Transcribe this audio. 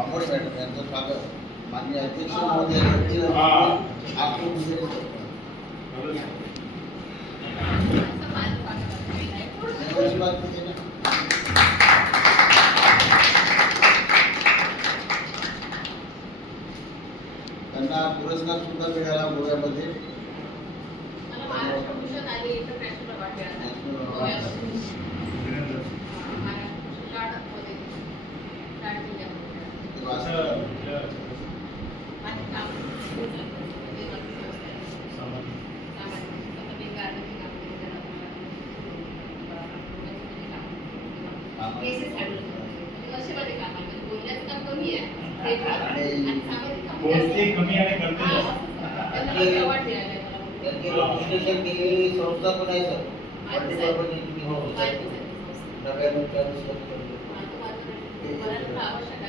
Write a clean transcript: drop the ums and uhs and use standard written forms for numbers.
Bambolim madam यांचं स्वागत माननीय अध्यक्ष महोदय त्यांना पुरस्कार सुद्धा मिळाला गोव्यामध्ये. कमी आणि करते संस्था पण आहे सर. आवश्यक